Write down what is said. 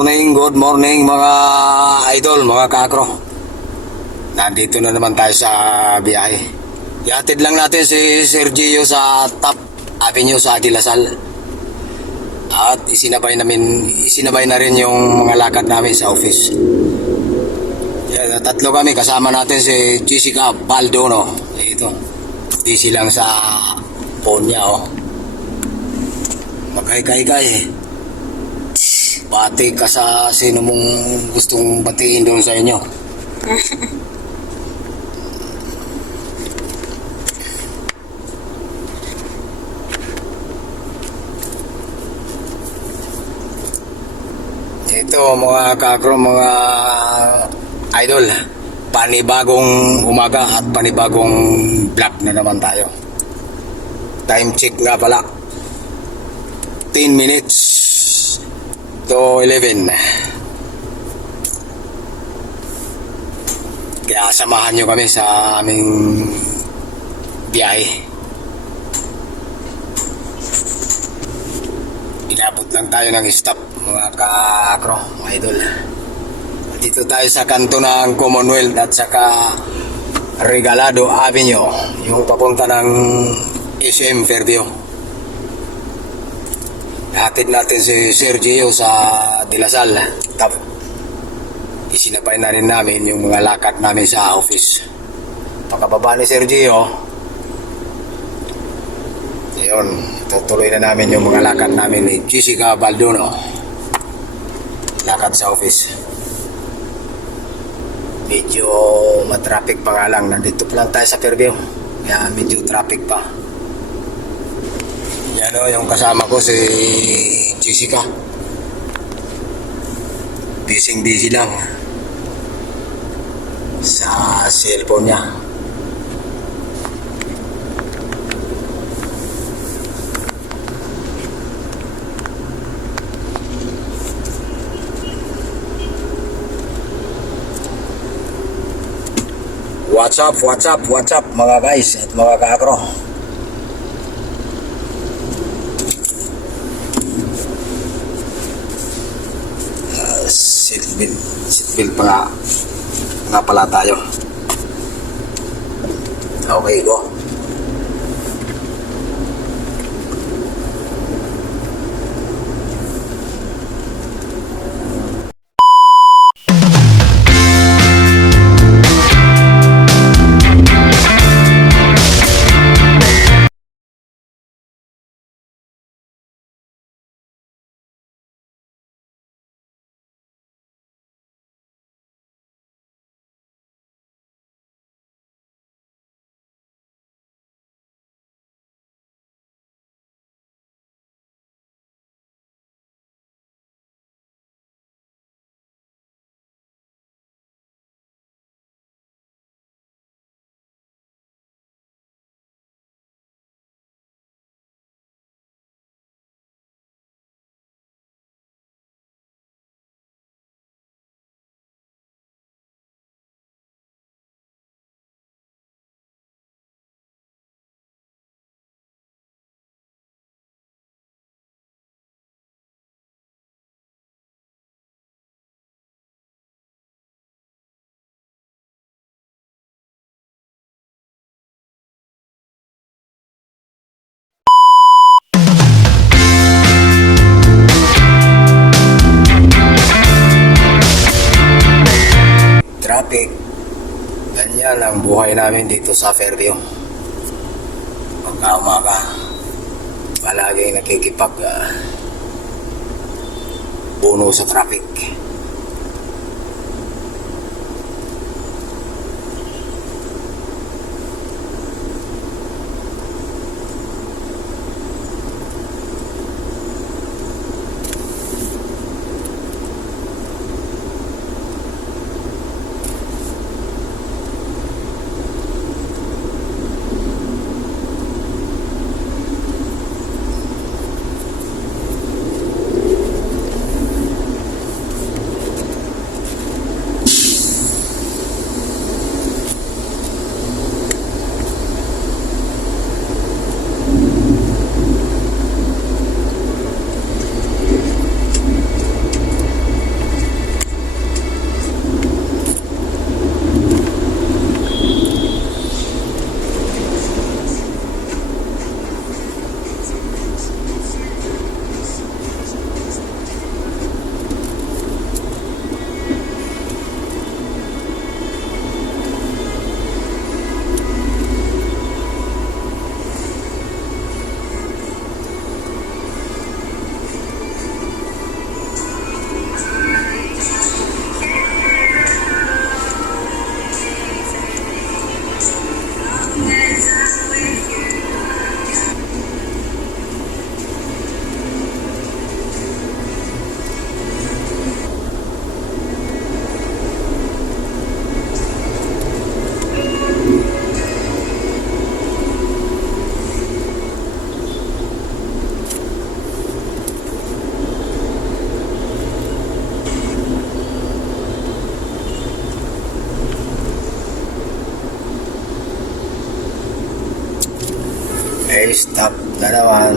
good morning mga idol, mga kakro. Nandito na naman tayo sa biyahe. Ihatid lang natin si Sergio sa Top Avenue sa Dilasal. At isinabay na rin yung mga lakad namin sa office. Yan, tatlo kami, kasama natin si Jessica Baldono. Ito, busy lang sa phone niya, oh. Magkay-kay-kay. Bati ka sa sino mong gustong batiin doon sa inyo. Ito mga kakro, mga idol, panibagong umaga at panibagong vlog na naman tayo. Time check nga pala, 10 minutes to 11. Kaya samahan nyo kami sa aming biyahe. Inabot lang tayo ng stop mga kakro, mga idol. Dito tayo sa kanto ng Commonwealth at saka Regalado Avenue, yung papunta ng SM Fairview. Hatid natin si Sergio sa Dilasal. Isinapay na rin namin yung mga lakad namin sa office. Pagkababa ni Sergio, yun, tutuloy na namin yung mga lakad namin ni Jessica Baldono. Lakad sa office. Medyo matraffic pa nga lang. Nandito pa lang tayo sa Fairview. Kaya medyo traffic pa. Yan o, yung kasama ko si Jessica. Busy lang sa cellphone niya. What's up mga guys at mga kakro. Seatbelt pa nga pala tayo. Okay, go. Traffic. Ganyan ang buhay namin dito sa Fairview. Pagka umaga, palagi nakikipag puno sa traffic. Okay, stop na naman.